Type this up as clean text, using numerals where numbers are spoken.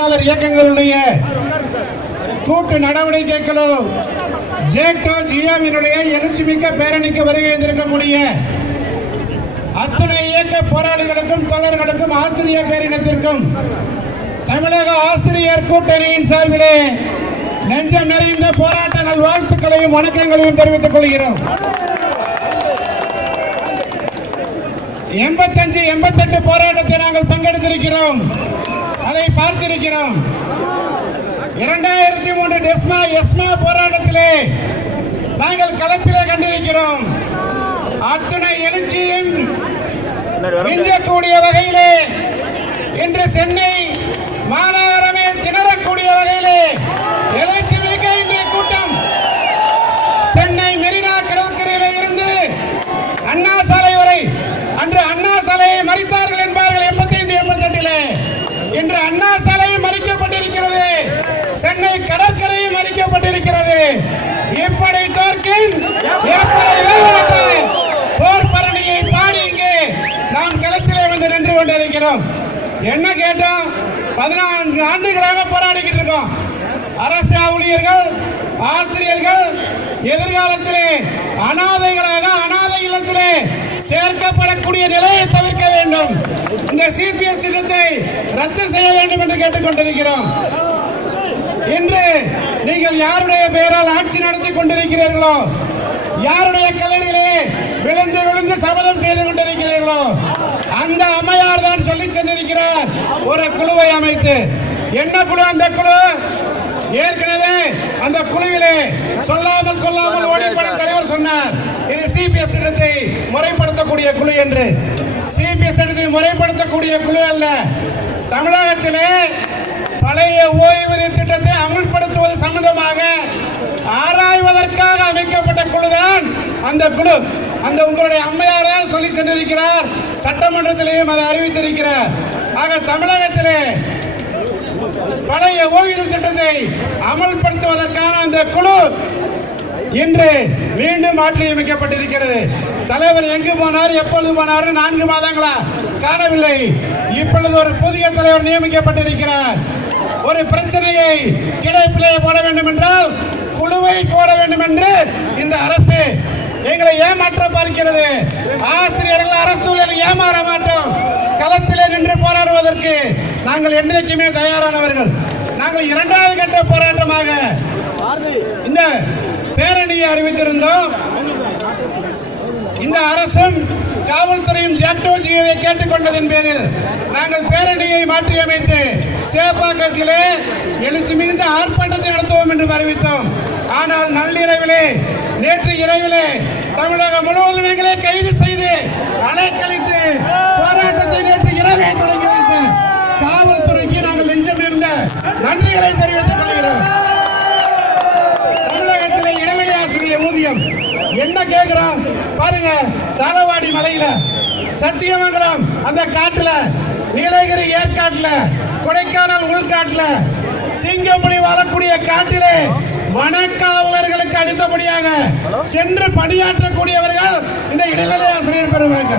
பணியாளர் இயக்கங்களுடைய கூட்டு நடவடிக்கைகளும் ஜேக்டோ ஜியோவினுடைய எழுச்சிமிக்க பேரணிக்கு வருகை இருக்கக்கூடிய அத்தனை இயக்க போராளிகளுக்கும் தோழர்களுக்கும் ஆசிரியர் பேரினத்திற்கும் தமிழக ஆசிரியர் கூட்டணியின் சார்பிலே நெஞ்சம் நிறைந்த போராட்ட நல்வாழ்த்துக்களையும் வணக்கங்களையும் தெரிவித்துக் கொள்கிறோம். 85-88 போராட்டத்தை நாங்கள் பங்கெடுத்திருக்கிறோம், அதை பார்த்திருக்கிறோம். 2003 எஸ்மா போராட்டத்திலே நாங்கள் களத்திலே கண்டிருக்கிறோம். அத்துணை எழுச்சியும் மிஞ்சக்கூடிய வகையிலே இன்று சென்னை மாநகரமே திணறக்கூடிய வகையிலே எழுச்சி மிக்க இன்றைய கூட்டம் சென்னை மெரினா கடற்கரையில இருந்து அண்ணா சாலை வரை. அன்று அண்ணா சாலையை மறித்தார்கள் என்பார்கள் 85-88. இன்று அண்ணா சாலை மறிக்கப்பட்டிருக்கிறது, சென்னை கடற்கரை மறிக்கப்பட்டிருக்கிறது. இப்படை தோற்கின் எப்படை வேகமற்ற போர் பரணியை பாடி இங்கே நாம் களத்திலே வந்து நின்று கொண்டிருக்கிறோம். என்ன கேட்டோம்? 14 ஆண்டுகளாக போராடிக்கிட்டு இருக்கோம். அரசு ஊழியர்கள், ஆசிரியர்கள் எதிர்காலத்திலே அனாதைகளாக அனாதை இல்லத்திலே சேர்க்கப்படக்கூடிய நிலையை தவிர்க்க வேண்டும். இந்த சிபிஎஸ் திட்டத்தை ரத்து செய்ய வேண்டும் என்று கேட்டுக்கொண்டிருக்கிறோம். இன்று நீங்கள் யாருடைய பெயரால் ஆட்சி நடத்தி கொண்டிருக்கிறீர்களோ, யாருடைய கலைஞர்களே விழுந்து விழுந்து சபதம் செய்து கொண்டிருக்கிறீர்களோ, அந்த அம்மையார் தான் சொல்லி சென்றிருக்கிறார் ஒரு குழுவை அமைத்து. என்ன குழு? அந்த குழு ஏற்கனவே அந்த குழுவிலே சொல்லாமல் கொள்ளாமல் ஓடிப்போன தலைவர் சொன்னார், இது சிபிஎஸ் திட்டத்தை முறைப்படுத்தக்கூடிய குழு என்று. சிபிஎஸ் திட்டத்தை முறைப்படுத்தக்கூடிய குழு அல்ல, தமிழகத்திலே பழைய ஓய்வூதிய திட்டத்தை அமல்படுத்துவது சம்பந்தமாக ஆராய்வதற்காக அமைக்கப்பட்ட குழுதான் அந்த குழு. அந்த உங்களுடைய அம்மையார் சொல்லி சென்றிருக்கிறார், சட்டமன்றத்திலேயும் அதை அறிவித்திருக்கிறார். ஆக தமிழகத்திலே பழைய ஓய்வூதிய திட்டத்தை அமல்படுத்துவதற்கான அந்த குழு இன்று மீண்டும் மாற்றியமைக்கப்பட்டிருக்கிறது. தலைவர் எங்கு போனார், எப்பொழுது போனார்? 4 மாதங்களா காணவில்லை. இப்பொழுது ஒரு புதிய தலைவர் நியமிக்கப்பட்டிருக்கிறார். ஒரு பிரச்சனையை கிடைப்பிலே போட வேண்டும் என்றால் குழுவை போட வேண்டும் என்று இந்த அரசு எங்களை ஏமாற்ற பார்க்கிறது. ஆசிரியர்கள் அரசு ஏமாற மாட்டோம். களத்திலே நின்று போராடுவதற்கு நாங்கள் என்றைக்குமே தயாரானவர்கள். நாங்கள் 2வது கட்ட போராட்டமாக இந்த பேரணியை அறிவித்திருந்தோம். இந்த அரசும் காவல்துறையும் ஜேக்டோ ஜியோவை கேட்டுக்கொண்டதன் பேரில் நாங்கள் பேரணியை மாற்றியமைத்து சேப்பாக்கத்திலே எழுச்சி மிகுந்த ஆர்ப்பாட்டத்தை நடத்துவோம் என்று அறிவித்தோம். ஆனால் நள்ளிரவிலே, நேற்று இரவிலே தமிழகம் முழுவதும் எங்களை கைது செய்து அலைக்கழித்து போராட்டத்தை நேற்று இரவே தொடங்கி வைத்த காவல்துறைக்கு நாங்கள் நெஞ்சம் இருந்த நன்றிகளை தெரிவித்துக் கொள்கிறோம். தமிழகத்திலே இடைவெளி ஆசிரியர் ஊதியம் என்ன கேட்கிறோம் பாருங்க. தாளவாடி மலையில, சத்தியமங்கலம் அந்த காட்டுல, நீலகிரி ஏற்காட்டுல, கொடைக்கானல் உள்காட்டுல, சிங்கப்புலி வாழக்கூடிய காட்டிலே வனக்காவலர்களுக்கு அடுத்தபடியாக சென்று பணியாற்றக்கூடியவர்கள் இந்த இடைநிலை ஆசிரியர் பெறுவாங்க.